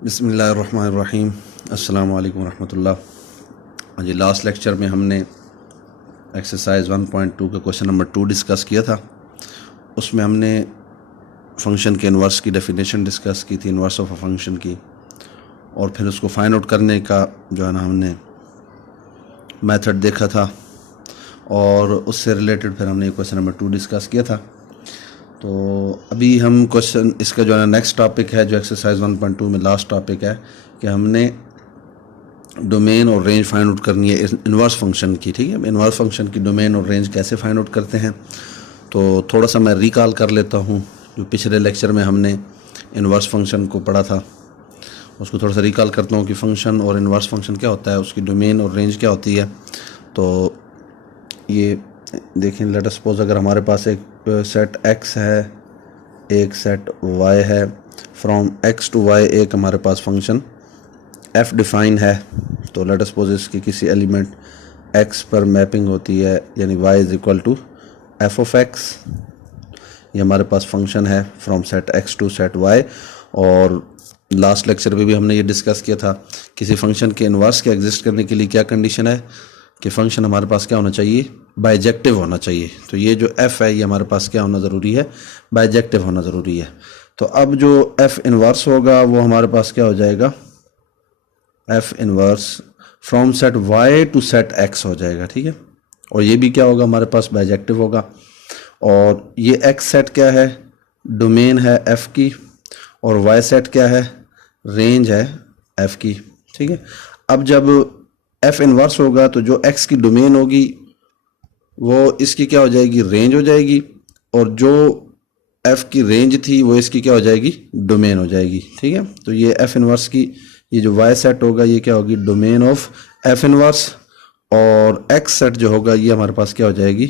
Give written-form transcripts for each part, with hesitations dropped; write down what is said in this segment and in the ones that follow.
बिस्मिल्लाहिर्रहमानिर्रहीम। अस्सलामु अलैकुम रहमतुल्लाह। जी लास्ट लेक्चर में हमने एक्सरसाइज 1.2 का क्वेश्चन नंबर 2 डिस्कस किया था। उसमें हमने फंक्शन के इन्वर्स की डेफिनेशन डिस्कस की थी, इन्वर्स ऑफ अ फंक्शन की, और फिर उसको फाइंड आउट करने का जो है ना हमने मेथड देखा था, और उससे रिलेटेड फिर हमने क्वेश्चन नंबर 2 डिस्कस किया था। तो अभी हम क्वेश्चन इसका जो है नेक्स्ट टॉपिक है, जो एक्सरसाइज 1.2 में लास्ट टॉपिक है, कि हमने डोमेन और रेंज फाइंड आउट करनी है इन्वर्स फंक्शन की। ठीक है, इन्वर्स फंक्शन की डोमेन और रेंज कैसे फाइंड आउट करते हैं। तो थोड़ा सा मैं रिकॉल कर लेता हूँ, जो पिछले लेक्चर में हमने इन्वर्स फंक्शन को पढ़ा था, उसको थोड़ा सा रिकॉल करता हूँ कि फंक्शन और इन्वर्स फंक्शन क्या होता है, उसकी डोमेन और रेंज क्या होती है। तो ये देखें, लेट अस सपोज अगर हमारे पास एक सेट x है, एक सेट y है, फ्रॉम x टू y एक हमारे पास फंक्शन f डिफाइन है। तो लेट अस सपोज इसकी किसी एलिमेंट x पर मैपिंग होती है, यानी y is equal to f of x। ये हमारे पास फंक्शन है from set x to set y। और लास्ट लेक्चर में भी हमने ये डिस्कस किया था, किसी फंक्शन के इन्वर्स के एग्जिस्ट करने के लिए क्या कंडीशन है कि फंक्शन हमारे पास क्या होना चाहिए, बाइजेक्टिव होना चाहिए। तो ये जो f है ये हमारे पास क्या होना ज़रूरी है, बाइजेक्टिव होना ज़रूरी है। तो अब जो f इन्वर्स होगा वो हमारे पास क्या हो जाएगा, f inverse from set y to set x हो जाएगा। ठीक है, और ये भी क्या होगा, हमारे पास बाइजेक्टिव होगा। और ये x सेट क्या है, डोमेन है f की, और y सेट क्या है, रेंज है f की। ठीक है, अब जब f इन्वर्स होगा तो जो x की डोमेन होगी वो इसकी क्या हो जाएगी, रेंज हो जाएगी, और जो f की रेंज थी वो इसकी क्या हो जाएगी, डोमेन हो जाएगी। ठीक है, तो ये f इन्वर्स की ये जो y सेट होगा ये क्या होगी, डोमेन ऑफ f इन्वर्स, और x सेट जो होगा ये हमारे पास क्या हो जाएगी,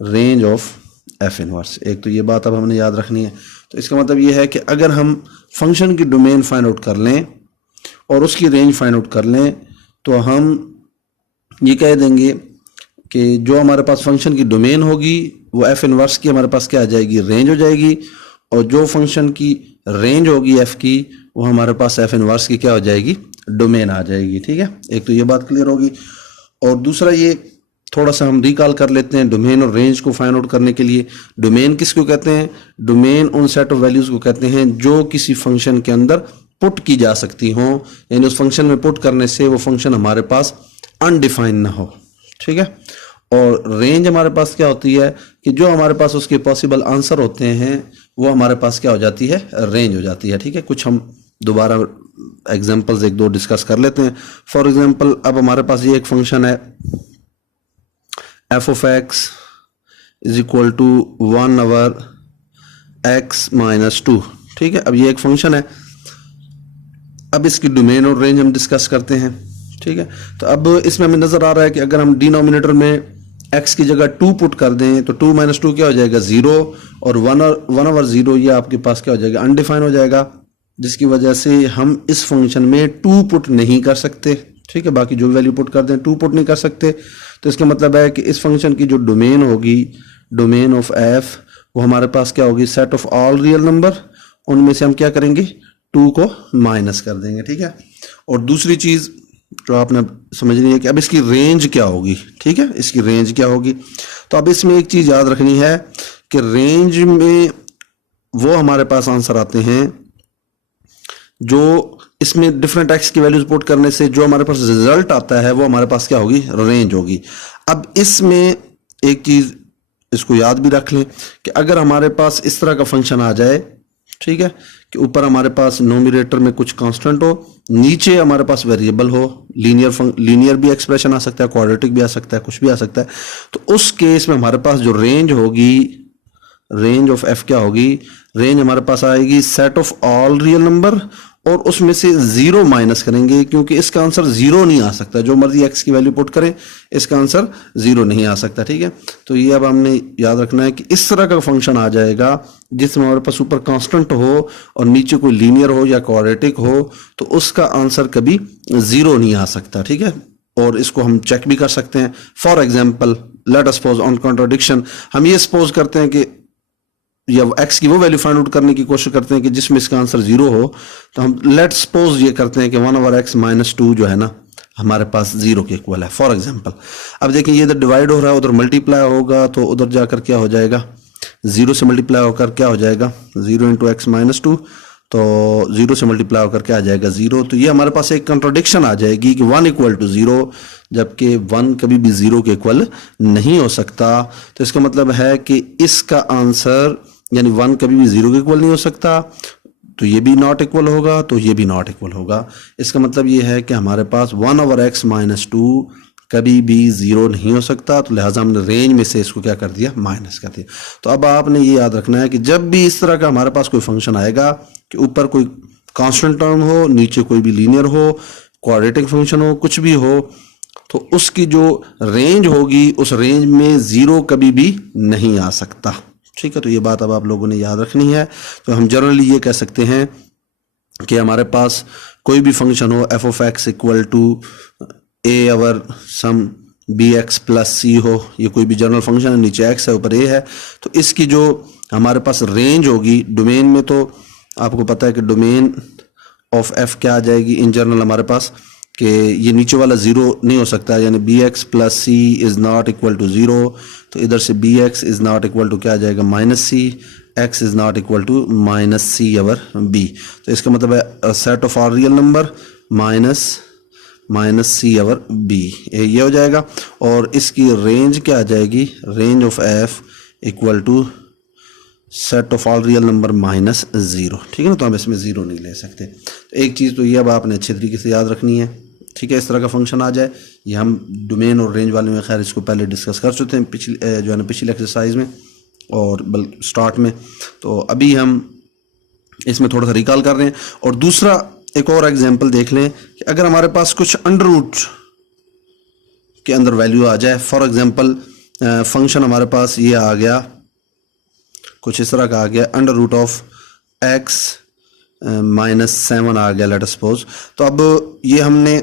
रेंज ऑफ f इन्वर्स। एक तो ये बात अब हमने याद रखनी है। तो इसका मतलब ये है कि अगर हम फंक्शन की डोमेन फाइंड आउट कर लें और उसकी रेंज फाइंड आउट कर लें, तो हम ये कह देंगे कि जो हमारे पास फंक्शन की डोमेन होगी वो f इन्वर्स की हमारे पास क्या आ जाएगी, रेंज हो जाएगी, और जो फंक्शन की रेंज होगी f की वो हमारे पास f इन्वर्स की क्या हो जाएगी, डोमेन आ जाएगी। ठीक है, एक तो ये बात क्लियर होगी। और दूसरा ये थोड़ा सा हम रिकॉल कर लेते हैं, डोमेन और रेंज को फाइंड आउट करने के लिए डोमेन किसको कहते हैं, डोमेन उन सेट ऑफ वैल्यूज को कहते हैं जो किसी फंक्शन के अंदर पुट की जा सकती हो, यानी उस फंक्शन में पुट करने से वो फंक्शन हमारे पास अनडिफाइंड ना हो। ठीक है, और रेंज हमारे पास क्या होती है कि जो हमारे पास उसके पॉसिबल आंसर होते हैं वो हमारे पास क्या हो जाती है, रेंज हो जाती है। ठीक है, कुछ हम दोबारा एग्जांपल्स एक दो डिस्कस कर लेते हैं। फॉर एग्जांपल अब हमारे पास ये एक फंक्शन है f of x is equal to 1/x-2। ठीक है, अब ये एक फंक्शन है। अब इसकी डोमेन और रेंज हम डिस्कस करते हैं। ठीक है, तो अब इसमें हमें नजर आ रहा है कि अगर हम डिनोमिनेटर में x की जगह 2 पुट कर दें तो 2 - 2 क्या हो जाएगा, 0, और 1/0 ये आपके पास क्या हो जाएगा, अनडिफाइन हो जाएगा, जिसकी वजह से हम इस फंक्शन में 2 पुट नहीं कर सकते। ठीक है, बाकी जो वैल्यू पुट कर दें 2 पुट नहीं कर सकते। तो इसका मतलब है कि इस फंक्शन की जो डोमेन होगी, डोमेन ऑफ f, वो हमारे पास क्या होगी, set of all real number, उनमें से हम क्या करेंगे, 2 को माइनस कर देंगे। ठीक है, और दूसरी चीज जो आपने समझनी है कि अब इसकी रेंज क्या होगी। ठीक है, इसकी रेंज क्या होगी, तो अब इसमें एक चीज याद रखनी है कि रेंज में वो हमारे पास आंसर आते हैं जो इसमें डिफरेंट एक्स की वैल्यूज पुट करने से जो हमारे पास रिजल्ट आता है वो हमारे पास क्या होगी, रेंज होगी। अब इसमें एक चीज इसको याद भी रख लें कि अगर हमारे पास इस तरह का फंक्शन आ जाए, ठीक है, कि ऊपर हमारे पास नोमिनेटर में कुछ कांस्टेंट हो, नीचे हमारे पास वेरिएबल हो, लीनियर भी एक्सप्रेशन आ सकता है, क्वाड्रेटिक भी आ सकता है, कुछ भी आ सकता है, तो उस केस में हमारे पास जो रेंज होगी, रेंज ऑफ f क्या होगी, रेंज हमारे पास आएगी set of all real number, और उसमें से 0 माइनस करेंगे, क्योंकि इसका आंसर 0 नहीं आ सकता, जो मर्जी x की वैल्यू पुट करें इसका आंसर 0 नहीं आ सकता। ठीक है, तो ये अब हमने याद रखना है कि इस तरह का फंक्शन आ जाएगा जिसमें हमारे पास ऊपर कांस्टेंट हो और नीचे कोई लीनियर हो या क्वाड्रेटिक हो, तो उसका आंसर कभी 0 नहीं आ सकता। ठीक है, और इसको हम चेक भी कर सकते हैं। For example let us suppose on contradiction, हम ये सपोज करते हैं कि या x की वो वैल्यू फाइंड आउट करने की कोशिश करते हैं कि जिसमें इसका आंसर 0 हो, तो हम लेट सपोज ये करते हैं कि 1/x - 2 जो है ना हमारे पास 0 के इक्वल है फॉर एग्जांपल। अब देखिए ये इधर डिवाइड हो रहा है, उधर मल्टीप्लाई होगा, तो उधर जाकर क्या हो जाएगा, 0 से मल्टीप्लाई होकर क्या हो जाएगा 0 × x - 2, तो 0 से मल्टीप्लाई होकर क्या आ जाएगा 0। तो ये हमारे पास एक कंट्रोडिक्शन आ जाएगी कि 1 = 0, जबकि 1 कभी भी 0 के इक्वल नहीं हो सकता। तो इसका मतलब है कि इसका आंसर यानी 1 कभी भी 0 के इक्वल नहीं हो सकता, तो ये भी नॉट इक्वल होगा, तो ये भी नॉट इक्वल होगा। इसका मतलब ये है कि हमारे पास 1/x - 2 कभी भी 0 नहीं हो सकता, तो लिहाजा हमने रेंज में से इसको क्या कर दिया, माइनस कर दिया। तो अब आपने ये याद रखना है कि जब भी इस तरह का हमारे पास कोई फंक्शन आएगा कि ऊपर कोई कांस्टेंट टर्म हो, नीचे कोई भी लीनियर हो, क्वाड्रेटिक फंक्शन हो, कुछ भी हो, तो उसकी जो रेंज होगी उस रेंज में 0 कभी भी नहीं आ सकता। ठीक है, तो ये बात अब आप लोगों ने याद रखनी है। तो हम जनरली ये कह सकते हैं कि हमारे पास कोई भी फंक्शन हो f(x) = a/some bx + c हो, ये कोई भी जनरल फंक्शन है, नीचे x है ऊपर a है, तो इसकी जो हमारे पास रेंज होगी डोमेन में, तो आपको पता है कि डोमेन ऑफ f क्या आ जाएगी इन जनरल हमारे पास, कि ये नीचे वाला 0 नहीं हो सकता, यानी bx + c ≠ 0, तो इधर से bx ≠ क्या आ जाएगा -c, x ≠ -c/b। तो इसका मतलब है set of all real number -c/b, ये हो जाएगा। और इसकी रेंज क्या आ जाएगी, range of f = set of all real number -0। ठीक है ना, तो हम इसमें 0 नहीं ले सकते। तो एक चीज़ तो ये अब आपने अच्छे तरीके से याद रखनी है। ठीक है, इस तरह का फंक्शन आ जाए, ये हम डोमेन और रेंज वाले में खैर इसको पहले डिस्कस कर चुके हैं पिछली एक्सरसाइज में और बल्कि स्टार्ट में। तो अभी हम इसमें थोड़ा सा रिकॉल कर रहे हैं। और दूसरा एक और एग्जांपल देख लें कि अगर हमारे पास कुछ अंडर रूट के अंदर वैल्यू आ जाए, फॉर एग्जांपल फंक्शन हमारे पास ये आ गया, कुछ इस तरह का आ गया, √(x - 7) आ गया लेट सपोज। तो अब ये हमने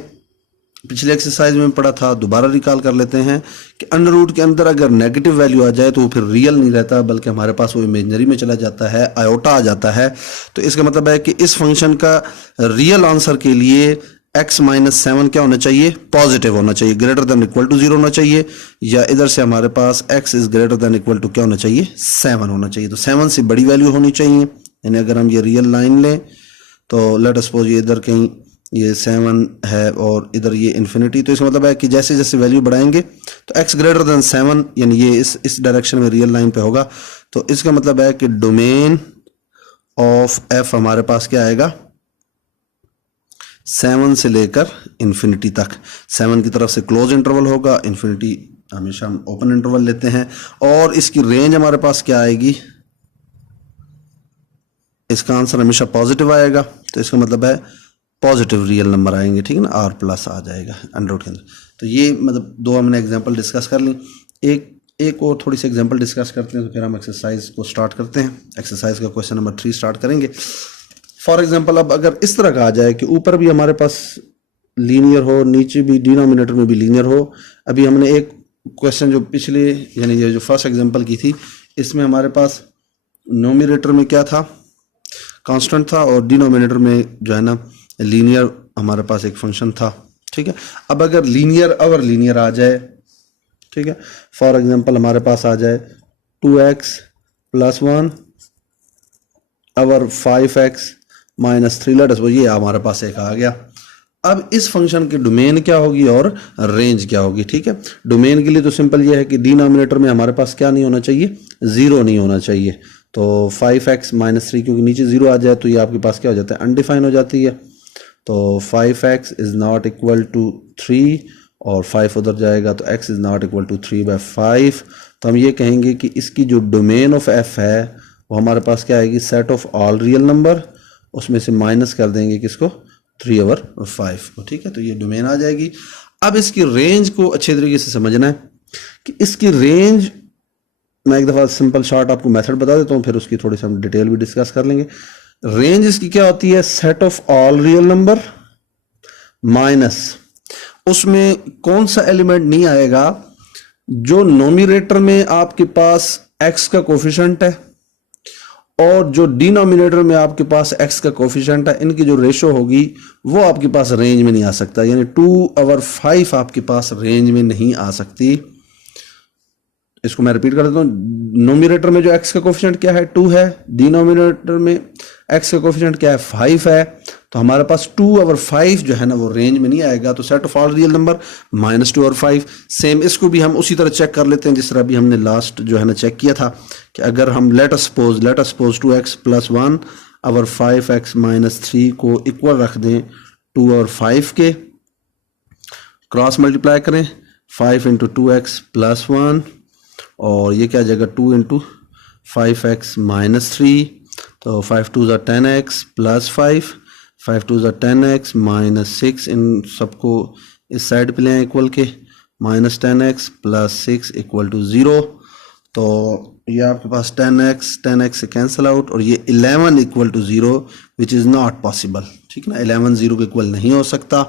पिछले एक्सरसाइज में पढ़ा था, दोबारा रिकॉल कर लेते हैं कि अंडर रूट के अंदर अगर नेगेटिव वैल्यू आ जाए तो वो फिर रियल नहीं रहता, बल्कि हमारे पास वो इमेजिनरी में चला जाता है, आयोटा आ जाता है। तो इसका मतलब है कि इस फंक्शन का रियल आंसर के लिए x - 7 क्या होना चाहिए, पॉजिटिव होना चाहिए, > 0 होना चाहिए, या इधर से हमारे पास x > क्या होना चाहिए, 7 होना चाहिए। तो 7 से बड़ी वैल्यू होनी चाहिए, यानी अगर हम ये रियल लाइन लें तो लेट सपोज ये इधर कहीं ये 7 है और इधर ये इन्फिनिटी, तो इसका मतलब है कि जैसे जैसे वैल्यू बढ़ाएंगे तो x > 7 यानी ये इस डायरेक्शन में रियल लाइन पे होगा। तो इसका मतलब है कि डोमेन ऑफ f हमारे पास क्या आएगा, 7 से लेकर इन्फिनिटी तक। 7 की तरफ से क्लोज इंटरवल होगा, इन्फिनिटी हमेशा हम ओपन इंटरवल लेते हैं, और इसकी रेंज हमारे पास क्या आएगी, इसका आंसर हमेशा पॉजिटिव आएगा। तो इसका मतलब है पॉजिटिव रियल नंबर आएंगे, ठीक है ना, r+ आ जाएगा अंडर रूट के अंदर। तो ये मतलब दो हमने एग्जांपल डिस्कस कर ली। एक और थोड़ी सी एग्जांपल डिस्कस करते हैं, तो फिर हम एक्सरसाइज को स्टार्ट करते हैं। एक्सरसाइज का क्वेश्चन नंबर 3 स्टार्ट करेंगे। फॉर एग्जांपल अब अगर इस तरह का आ जाए कि ऊपर भी हमारे पास लीनियर हो, नीचे भी डिनोमिनेटर में भी लीनियर हो। अभी हमने एक क्वेश्चन जो पिछले यानी ये जो फर्स्ट एग्जांपल की थी, इसमें हमारे पास नोमिनेटर में क्या था, कांस्टेंट था, और डिनोमिनेटर में जो है ना लीनियर हमारे पास एक फंक्शन था। ठीक है, अब अगर लीनियर और लीनियर आ जाए, ठीक है, फॉर एग्जांपल हमारे पास आ जाए 2x + 1 और 5x - 3, लेट अस सपोज ये हमारे पास एक आ गया। अब इस फंक्शन की डोमेन क्या होगी और रेंज क्या होगी। ठीक है, डोमेन के लिए तो सिंपल ये है कि डिनोमिनेटर में हमारे पास क्या नहीं होना चाहिए, 0 नहीं होना चाहिए। तो 5x - 3 क्योंकि नीचे 0 आ जाए तो ये आपके पास क्या हो जाता है, अनडिफाइन हो जाती है। तो 5x ≠ 3 और 5 उधर जाएगा तो x ≠ 3/5। तो हम ये कहेंगे कि इसकी जो डोमेन ऑफ f है वो हमारे पास क्या आएगी, set of all real number, उसमें से माइनस कर देंगे किसको, 3/5 को। ठीक है, तो ये डोमेन आ जाएगी। अब इसकी रेंज को अच्छे तरीके से समझना है कि इसकी रेंज, मैं एक दफ़ा सिंपल शॉर्ट आपको मेथड बता देता हूँ, फिर उसकी थोड़ी सी हम डिटेल भी डिस्कस कर लेंगे। रेंज इसकी क्या होती है, set of all real number minus उसमें कौन सा एलिमेंट नहीं आएगा जो नोमिनेटर में आपके पास x का कोफिशिएंट है और जो डिनोमिनेटर में आपके पास x का कोफिशिएंट है, इनकी जो रेशो होगी वो आपके पास रेंज में नहीं आ सकता, यानी 2/5 आपके पास रेंज में नहीं आ सकती। इसको मैं रिपीट कर देता हूँ। नोमिनेटर में जो x का कोफिशिएंट क्या है 2 है, डिनोमिनेटर में x का कोफिशिएंट क्या है 5 है, तो हमारे पास 2/5 जो है ना वो रेंज में नहीं आएगा। तो set of all real number -2/5। Same इसको भी हम उसी तरह चेक कर लेते हैं जिस तरह भी हमने लास्ट जो है ना चेक किया था कि अगर हम let us suppose 2x + 1/5x - 3 को इक्वल रख दें 2/5 के, क्रॉस मल्टीप्लाई करें 5 × 2x + 1 और ये क्या आ जाएगा 2 × 5x - 3, तो 5 2 = 10x + 5, 5 2 = 10x - 6, इन सबको इस साइड पे लें इक्वल के, -10x + 6 = 0। तो ये आपके पास 10x से कैंसिल आउट और ये 11 = 0 विच इज़ नॉट पॉसिबल। ठीक ना, 11 0 के इक्वल नहीं हो सकता,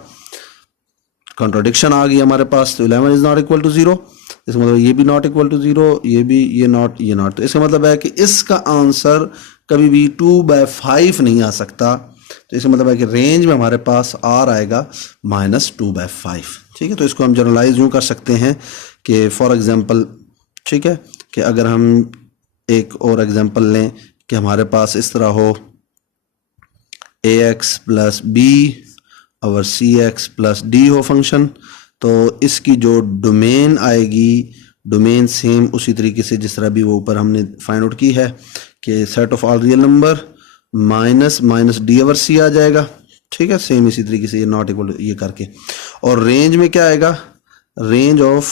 कॉन्ट्रोडिक्शन आ गई हमारे पास। तो 11 इज नॉट इक्वल टू 0, इसका मतलब ये भी नॉट इक्वल टू 0, ये भी, ये नॉट। तो इसका मतलब है कि इसका आंसर कभी भी 2/5 नहीं आ सकता। तो इसका मतलब है कि रेंज में हमारे पास आर आएगा -2/5। ठीक है, तो इसको हम जनरलाइज यूँ कर सकते हैं कि फॉर एग्जांपल, ठीक है, कि अगर हम एक और एग्जांपल लें कि हमारे पास इस तरह हो ax + b और cx + d हो फंक्शन, तो इसकी जो डोमेन आएगी, डोमेन सेम उसी तरीके से जिस तरह भी वो ऊपर हमने फाइंड आउट की है कि set of all real number -d/c आ जाएगा। ठीक है, सेम इसी तरीके से ये नॉट इक्वल ये करके, और रेंज में क्या आएगा, रेंज ऑफ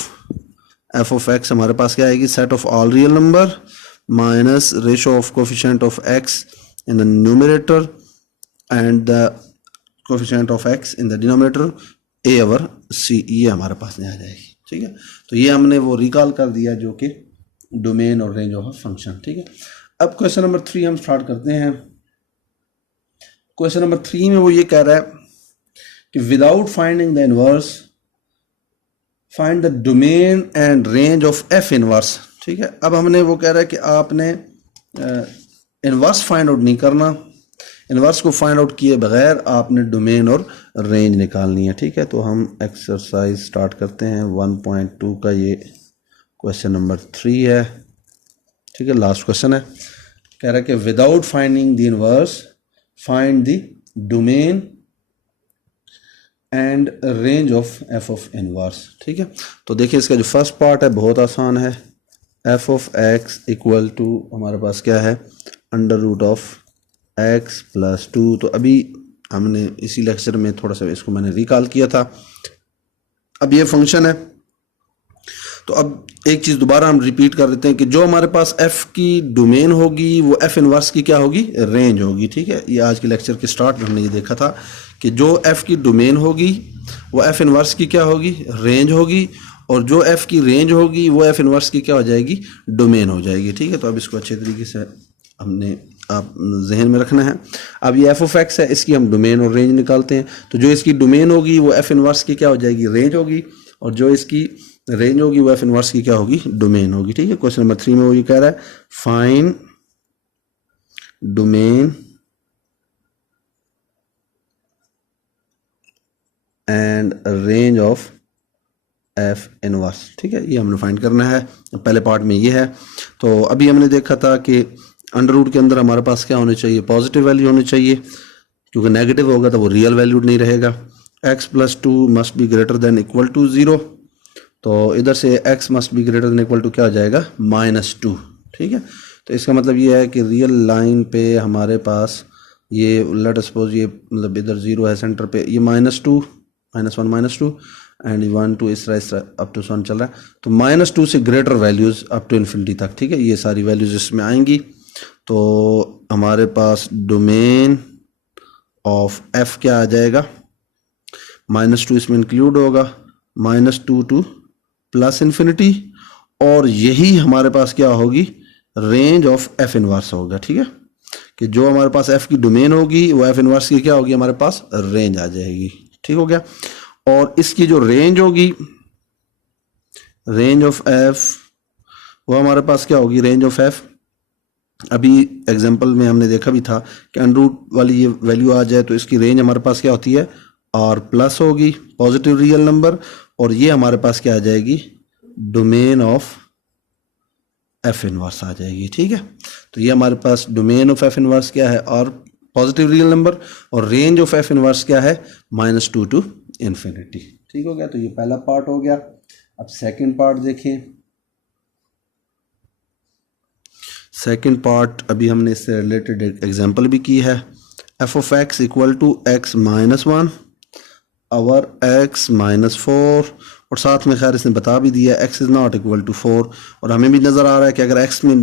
f(x) हमारे पास क्या आएगी, set of all real number minus ratio of coefficient of x in the numerator and the coefficient of x in the denominator a/c, ये हमारे पास नहीं आ जाएगी। ठीक है, तो ये हमने वो रिकॉल कर दिया जो कि डोमेन और रेंज ऑफ फंक्शन। ठीक है, अब क्वेश्चन नंबर 3 हम स्टार्ट करते हैं। क्वेश्चन नंबर 3 में वो ये कह रहा है कि without finding the inverse find the domain and range of f inverse. ठीक है, अब हमने वो कह रहा है कि आपने इनवर्स फाइंड आउट नहीं करना, इनवर्स को फाइंड आउट किए बगैर आपने डोमेन और रेंज निकालनी है। ठीक है, तो हम एक्सरसाइज स्टार्ट करते हैं 1.2 का, ये क्वेश्चन नंबर 3 है। ठीक है, लास्ट क्वेश्चन है, कह रहा है कि without finding the inverse find the domain and range of f of inverse. ठीक है, तो देखिए इसका जो फर्स्ट पार्ट है बहुत आसान है, f(x) = हमारे पास क्या है, √(x + 2)। तो अभी हमने इसी लेक्चर में थोड़ा सा इसको मैंने रिकॉल किया था। अब ये फंक्शन है, तो अब एक चीज़ दोबारा हम रिपीट कर देते हैं कि जो हमारे पास f की डोमेन होगी वो f इनवर्स की क्या होगी, रेंज होगी। ठीक है, ये आज के लेक्चर के स्टार्ट में हमने ये देखा था कि जो f की डोमेन होगी वो f इनवर्स की क्या होगी, रेंज होगी, और जो f की रेंज होगी वो f इनवर्स की क्या हो जाएगी, डोमेन हो जाएगी। ठीक है, तो अब इसको अच्छे तरीके से हमने आप जहन में रखना है। अब ये f(x) है, इसकी हम डोमेन और रेंज निकालते हैं। तो जो इसकी डोमेन होगी वो f इनवर्स की क्या हो जाएगी, रेंज होगी, और जो इसकी रेंज होगी वो f इनवर्स की क्या होगी, डोमेन होगी। ठीक है, क्वेश्चन नंबर 3 में वो ये कह रहा है find domain and range of f inverse. ठीक है, ये हमने फाइंड करना है, पहले पार्ट में ये है। तो अभी हमने देखा था कि अंडर रूट के अंदर हमारे पास क्या होने चाहिए, पॉजिटिव वैल्यू होनी चाहिए, क्योंकि नेगेटिव होगा तो वो रियल वैल्यू नहीं रहेगा। x + 2 must be greater than equal to 0, तो इधर से x must be greater than equal to क्या हो जाएगा, -2। ठीक है, तो इसका मतलब ये है कि रियल लाइन पे हमारे पास ये लेट सपोज ये मतलब इधर 0 है सेंटर पे, ये -2 -1 -2 एंड 1 2 इस तरह अप टू 1 चल रहा है। तो -2 से greater values up to infinity तक। ठीक है, ये सारी वैल्यूज़ इसमें आएंगी। तो हमारे पास डोमेन ऑफ f क्या आ जाएगा, -2 इसमें इंक्लूड होगा, -2 टू +∞, और यही हमारे पास क्या होगी, रेंज ऑफ f इनवर्स होगा। ठीक है, कि जो हमारे पास f की डोमेन होगी वो f इनवर्स की क्या होगी, हमारे पास रेंज आ जाएगी। ठीक हो गया, और इसकी जो रेंज होगी, रेंज ऑफ f, वो हमारे पास क्या होगी, रेंज ऑफ f अभी एग्जांपल में हमने देखा भी था कि अंडर रूट वाली ये वैल्यू आ जाए तो इसकी रेंज हमारे पास क्या होती है, आर प्लस होगी, पॉजिटिव रियल नंबर, और ये हमारे पास क्या आ जाएगी, डोमेन ऑफ एफ इनवर्स आ जाएगी। ठीक है, तो ये हमारे पास डोमेन ऑफ एफ इनवर्स क्या है, और पॉजिटिव रियल नंबर, और रेंज ऑफ एफ इनवर्स क्या है, -2 टू इन्फिनिटी। ठीक हो गया, तो ये पहला पार्ट हो गया। अब सेकंड पार्ट देखें। सेकंड पार्ट अभी हमने इससे रिलेटेड एक एग्जांपल भी की है। F of X equal to X minus 1 और एक्स माइनस 4, और साथ में खैर इसने बता भी दिया X is not equal to 4, और हमें भी नज़र आ रहा है कि अगर एक्स में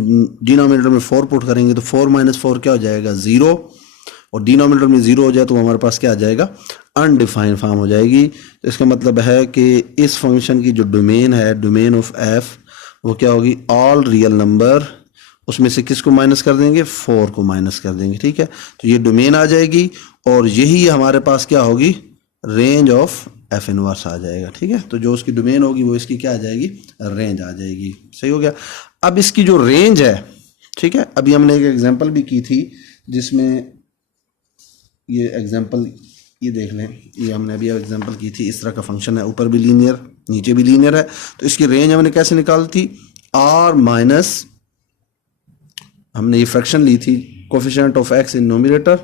डिनोमिनेटर में 4 पुट करेंगे तो 4 माइनस 4 क्या हो जाएगा, 0, और डिनोमिनेटर में 0 हो जाए तो हमारे पास क्या आ जाएगा, अनडिफाइंड फॉर्म हो जाएगी। तो इसका मतलब है कि इस फंक्शन की जो डोमेन है, डोमेन ऑफ एफ, वो क्या होगी, ऑल रियल नंबर, उसमें से किसको माइनस कर देंगे, 4 को माइनस कर देंगे। ठीक है, तो ये डोमेन आ जाएगी, और यही हमारे पास क्या होगी, रेंज ऑफ एफ इनवर्स आ जाएगा। ठीक है, तो जो उसकी डोमेन होगी वो इसकी क्या आ जाएगी, रेंज आ जाएगी। सही हो गया। अब इसकी जो रेंज है, ठीक है, अभी हमने एक एग्जांपल भी की थी जिसमें ये एग्जांपल, ये देख लें, ये हमने अभी एग्जांपल की थी, इस तरह का फंक्शन है, ऊपर भी लीनियर नीचे भी लीनियर है, तो इसकी रेंज हमने कैसे निकाली थी, आर माइनस, हमने ये फ्रैक्शन ली थी, coefficient of x in nominator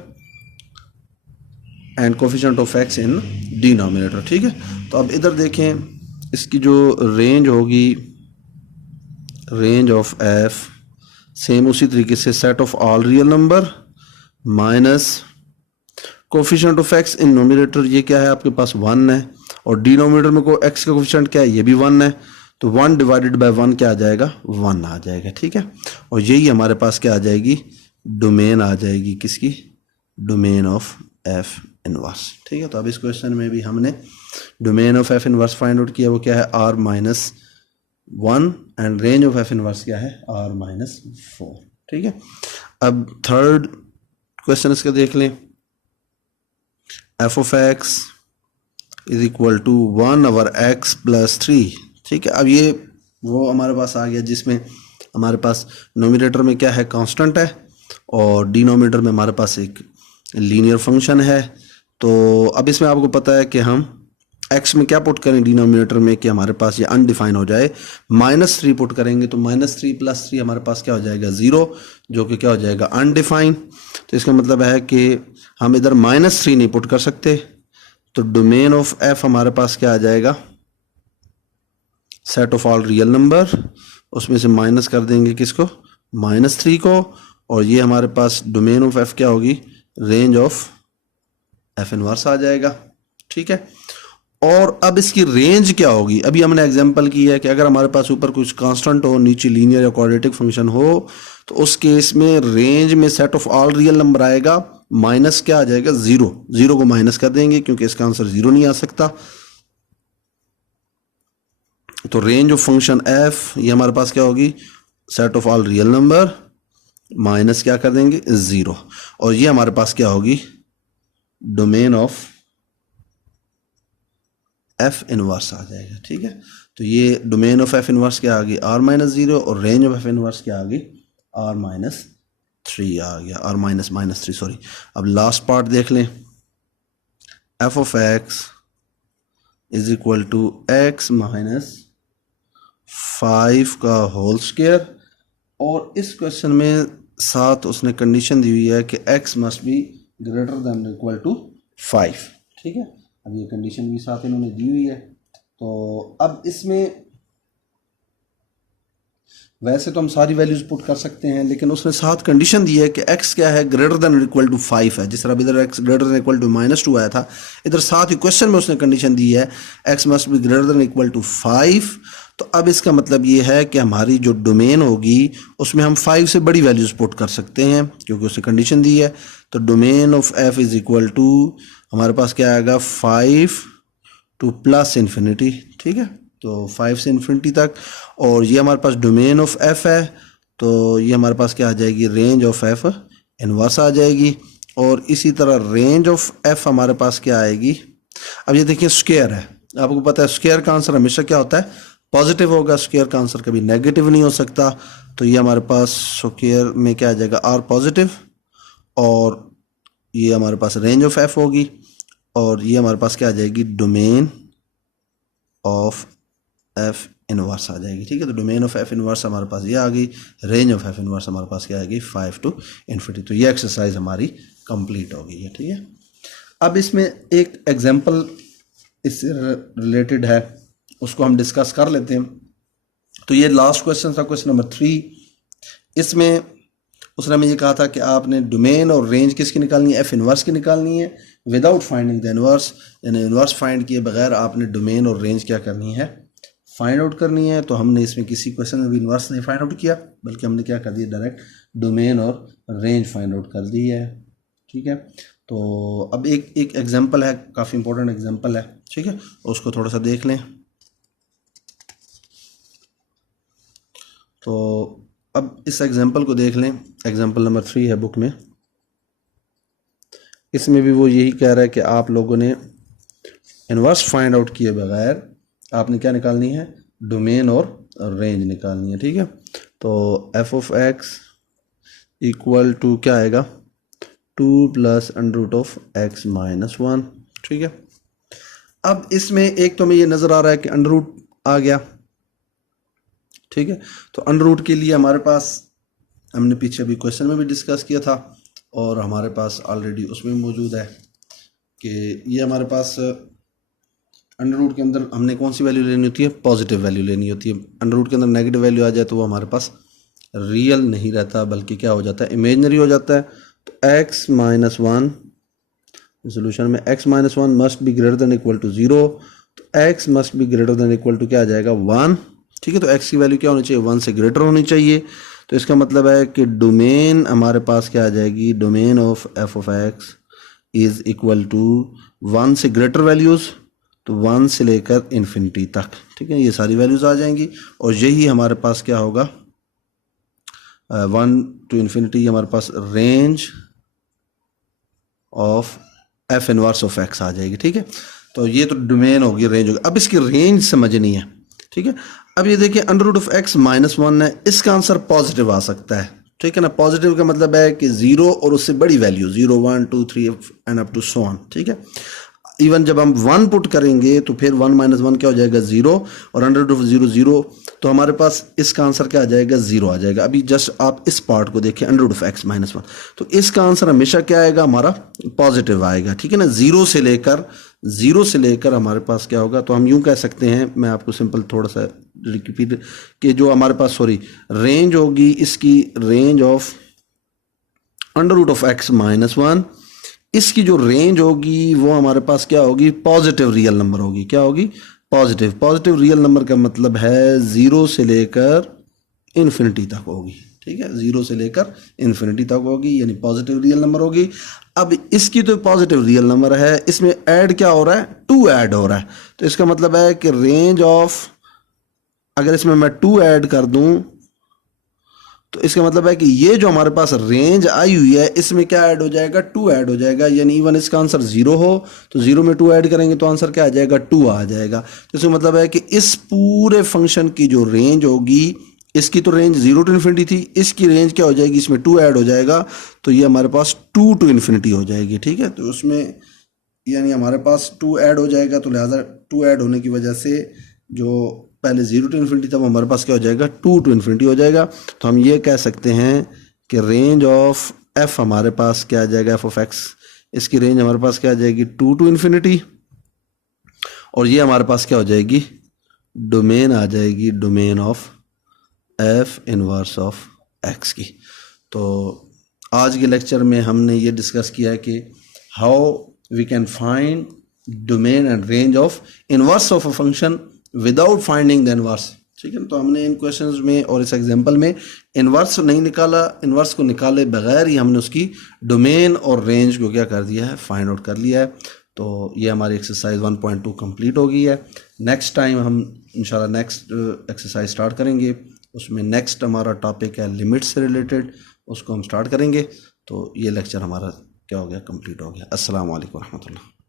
and coefficient of x in denominator. ठीक है, तो अब इधर देखें, इसकी जो रेंज होगी, रेंज ऑफ एफ, सेम उसी तरीके से set of all real number minus coefficient of x in nominator, ये क्या है आपके पास 1 है, और डिनोमिनेटर में को एक्स का कोफिशिएंट क्या है, ये भी 1 है, तो 1 डिवाइडेड बाय 1 क्या आ जाएगा, 1 आ जाएगा। ठीक है, और यही हमारे पास क्या आ जाएगी, डोमेन आ जाएगी, किसकी, डोमेन ऑफ एफ इनवर्स। ठीक है, तो अब इस क्वेश्चन में भी हमने domain of F inverse find out किया, वो क्या है, R minus 1, and range of F inverse क्या है, आर माइनस 4। ठीक है, अब थर्ड क्वेश्चन इसका देख लें। F of X is equal to 1 over X plus 3। ठीक है, अब ये वो हमारे पास आ गया जिसमें हमारे पास नोमिनेटर में क्या है, कांस्टेंट है, और डिनोमिनेटर में हमारे पास एक लीनियर फंक्शन है। तो अब इसमें आपको पता है कि हम x में क्या पुट करें डिनोमिनेटर में कि हमारे पास ये अनडिफाइन हो जाए, -3 पुट करेंगे तो -3 + 3 हमारे पास क्या हो जाएगा, 0, जो कि क्या हो जाएगा, अनडिफाइन। तो इसका मतलब है कि हम इधर -3 नहीं पुट कर सकते, तो डोमेन ऑफ एफ हमारे पास क्या आ जाएगा, set of all real number, उसमें से माइनस कर देंगे किसको, -3 को, और ये हमारे पास डोमेन ऑफ एफ क्या होगी, रेंज ऑफ एफ इनवर्स आ जाएगा। ठीक है, और अब इसकी रेंज क्या होगी, अभी हमने एग्जांपल की है कि अगर हमारे पास ऊपर कुछ कांस्टेंट हो, नीचे लीनियर या क्वाड्रेटिक फंक्शन हो, तो उस केस में रेंज में set of all real number आएगा, माइनस क्या आ जाएगा, 0, 0 को माइनस कर देंगे क्योंकि इसका आंसर 0 नहीं आ सकता। तो रेंज ऑफ फंक्शन एफ, ये हमारे पास क्या होगी, set of all real number minus क्या कर देंगे, 0, और ये हमारे पास क्या होगी, डोमेन ऑफ एफ इनवर्स आ जाएगा। ठीक है, तो ये डोमेन ऑफ एफ इनवर्स क्या आ गई, r-0, और रेंज ऑफ एफ इनवर्स क्या आ गई, r-3 आ गया, r-3 सॉरी। अब लास्ट पार्ट देख लें। F of X is equal to X minus 5 का होल स्क्वायर, और इस क्वेश्चन में साथ उसने कंडीशन दी हुई है कि x must be greater than equal to 5। ठीक है, अब ये कंडीशन भी साथ इन्होंने दी हुई है। तो अब इसमें वैसे तो हम सारी वैल्यूज पुट कर सकते हैं, लेकिन उसने साथ कंडीशन दी है कि x क्या है, ग्रेटर देन इक्वल टू 5 है। जिस तरह इधर x greater than equal to -2 आया था, इधर साथ ही क्वेश्चन में उसने कंडीशन दी है x must be greater than equal to 5। तो अब इसका मतलब ये है कि हमारी जो डोमेन होगी उसमें हम 5 से बड़ी वैल्यूज पुट कर सकते हैं क्योंकि उसने कंडीशन दी है। तो domain of f is equal to हमारे पास क्या आएगा, 5 टू प्लस इन्फिनिटी। ठीक है, तो 5 से इन्फिनिटी तक, और ये हमारे पास डोमेन ऑफ f है, तो ये हमारे पास क्या आ जाएगी, रेंज ऑफ f इनवर्स आ जाएगी। और इसी तरह रेंज ऑफ f हमारे पास क्या आएगी, अब ये देखिए स्क्वायर है, आपको पता है स्क्वायर का आंसर हमेशा क्या होता है, पॉजिटिव होगा, स्क्वायर का आंसर कभी नेगेटिव नहीं हो सकता। तो ये हमारे पास स्क्वायर में क्या आ जाएगा, आर पॉजिटिव, और ये हमारे पास रेंज ऑफ एफ होगी, और ये हमारे पास क्या आ जाएगी, डोमेन ऑफ एफ इनवर्स आ जाएगी। ठीक है, तो डोमेन ऑफ एफ इनवर्स हमारे पास ये आ गई, रेंज ऑफ एफ इनवर्स हमारे पास क्या आ गई, 5 to infinity। तो ये एक्सरसाइज हमारी कंप्लीट हो गई है। ठीक है, अब इसमें एक एग्जांपल इससे रिलेटेड है, उसको हम डिस्कस कर लेते हैं। तो ये लास्ट क्वेश्चन था, क्वेश्चन नंबर 3। इसमें उसने हमें ये कहा था कि आपने डोमेन और रेंज किसकी निकालनी है, एफ इनवर्स की निकालनी है, विदाउट फाइंडिंग द इनवर्स, यानी इनवर्स फाइंड किए बगैर आपने डोमेन और रेंज क्या करनी है, फाइंड आउट करनी है। तो हमने इसमें किसी क्वेश्चन में भी इनवर्स नहीं फाइंड आउट किया, बल्कि हमने क्या कर दिया, डायरेक्ट डोमेन और रेंज फाइंड आउट कर दी है। ठीक है, तो अब एक एग्जांपल है, काफ़ी इंपॉर्टेंट एग्जांपल है। ठीक है, उसको थोड़ा सा देख लें। तो अब इस एग्जांपल को देख लें, एग्जांपल नंबर 3 है बुक में। इसमें भी वो यही कह रहा है कि आप लोगों ने इनवर्स फाइंड आउट किए बगैर आपने क्या निकालनी है, डोमेन और रेंज निकालनी है। ठीक है, तो F of X equal to क्या आएगा, 2 + √(x - 1)। ठीक है, अब इसमें एक तो हमें ये नज़र आ रहा है कि √ आ गया। ठीक है, तो √ के लिए हमारे पास, हमने पीछे भी क्वेश्चन में भी डिस्कस किया था और हमारे पास ऑलरेडी उसमें मौजूद है कि ये हमारे पास √ के अंदर हमने कौन सी वैल्यू लेनी होती है, पॉजिटिव वैल्यू लेनी होती है। √ के अंदर नेगेटिव वैल्यू आ जाए तो वो हमारे पास रियल नहीं रहता, बल्कि क्या हो जाता है, इमेजनरी हो जाता है। तो x - 1 सोल्यूशन में x - 1 must be greater than equal to 0। तो x must be greater than equal to क्या आ जाएगा, 1। ठीक है, तो x की वैल्यू क्या होनी चाहिए, 1 से ग्रेटर होनी चाहिए। तो इसका मतलब है कि डोमेन हमारे पास क्या आ जाएगी, domain of F of X is equal to 1 से ग्रेटर वैल्यूज़, तो 1 से लेकर इन्फिनिटी तक। ठीक है, ये सारी वैल्यूज़ आ जाएंगी, और यही हमारे पास क्या होगा, 1 to infinity हमारे पास range of F inverse of X आ जाएगी। ठीक है, तो ये तो डोमेन होगी, रेंज होगी। अब इसकी रेंज समझनी है। ठीक है, अब ये देखिए √(x - 1) है, इसका आंसर पॉजिटिव आ सकता है। ठीक है ना, पॉजिटिव का मतलब है कि 0 और उससे बड़ी value, 0 1 2 3 and up to so on. ठीक है, इवन जब हम 1 पुट करेंगे तो फिर 1 - 1 क्या हो जाएगा, 0, और √0 0, तो हमारे पास इसका आंसर क्या आ जाएगा, 0 आ जाएगा। अभी जस्ट आप इस पार्ट को देखिए, √(x - 1), तो इसका आंसर हमेशा क्या आएगा, हमारा पॉजिटिव आएगा। ठीक है ना, 0 से लेकर हमारे पास क्या होगा, तो हम यूं कह सकते हैं, मैं आपको सिंपल थोड़ा सा रिपीट, कि जो हमारे पास रेंज होगी, इसकी रेंज ऑफ √(x - 1), इसकी जो रेंज होगी वो हमारे पास क्या होगी, पॉजिटिव रियल नंबर होगी। क्या होगी, पॉजिटिव रियल नंबर का मतलब है 0 से लेकर इन्फिनिटी तक होगी। ठीक है, 0 से लेकर इन्फिनिटी तक होगी, यानी पॉजिटिव रियल नंबर होगी। अब इसकी तो पॉजिटिव रियल नंबर है, इसमें ऐड क्या हो रहा है, 2 ऐड हो रहा है। तो इसका मतलब है कि रेंज ऑफ, अगर इसमें मैं 2 ऐड कर दूं तो इसका मतलब है कि ये जो हमारे पास रेंज आई हुई है, इसमें क्या ऐड हो जाएगा, 2 ऐड हो जाएगा। यानी इवन इसका आंसर 0 हो तो 0 में 2 ऐड करेंगे तो आंसर क्या आ जाएगा, 2 आ जाएगा। तो इसका मतलब है कि इस पूरे फंक्शन की जो रेंज होगी, इसकी तो रेंज 0 to infinity थी, इसकी रेंज क्या हो जाएगी, इसमें 2 ऐड हो जाएगा, तो ये हमारे पास 2 to infinity हो जाएगी। ठीक है, तो उसमें यानी हमारे पास 2 ऐड हो जाएगा, तो लिहाजा 2 ऐड होने की वजह से जो पहले 0 to infinity था वो हमारे पास क्या हो जाएगा, 2 to infinity हो जाएगा। तो हम ये कह सकते हैं कि रेंज ऑफ एफ हमारे पास क्या आ जाएगा, एफ ऑफ एक्स, इसकी रेंज हमारे पास क्या आ जाएगी, 2 to infinity, और ये हमारे पास क्या हो जाएगी, डोमेन आ जाएगी, domain of F inverse of x की। तो आज के लेक्चर में हमने ये डिस्कस किया है कि how we can find domain and range of inverse of a function without finding the inverse. ठीक है, तो हमने इन क्वेश्चंस में और इस एग्जांपल में इनवर्स नहीं निकाला, इनवर्स को निकाले बगैर ही हमने उसकी डोमेन और रेंज को क्या कर दिया है, फाइंड आउट कर लिया है। तो ये हमारी एक्सरसाइज 1.2 कंप्लीट हो गई है। नेक्स्ट टाइम हम इंशाल्लाह नेक्स्ट एक्सरसाइज स्टार्ट करेंगे, उसमें नेक्स्ट हमारा टॉपिक है लिमिट से रिलेटेड, उसको हम स्टार्ट करेंगे। तो ये लेक्चर हमारा क्या हो गया, कंप्लीट हो गया। अस्सलाम वालेकुम रहमतुल्लाह।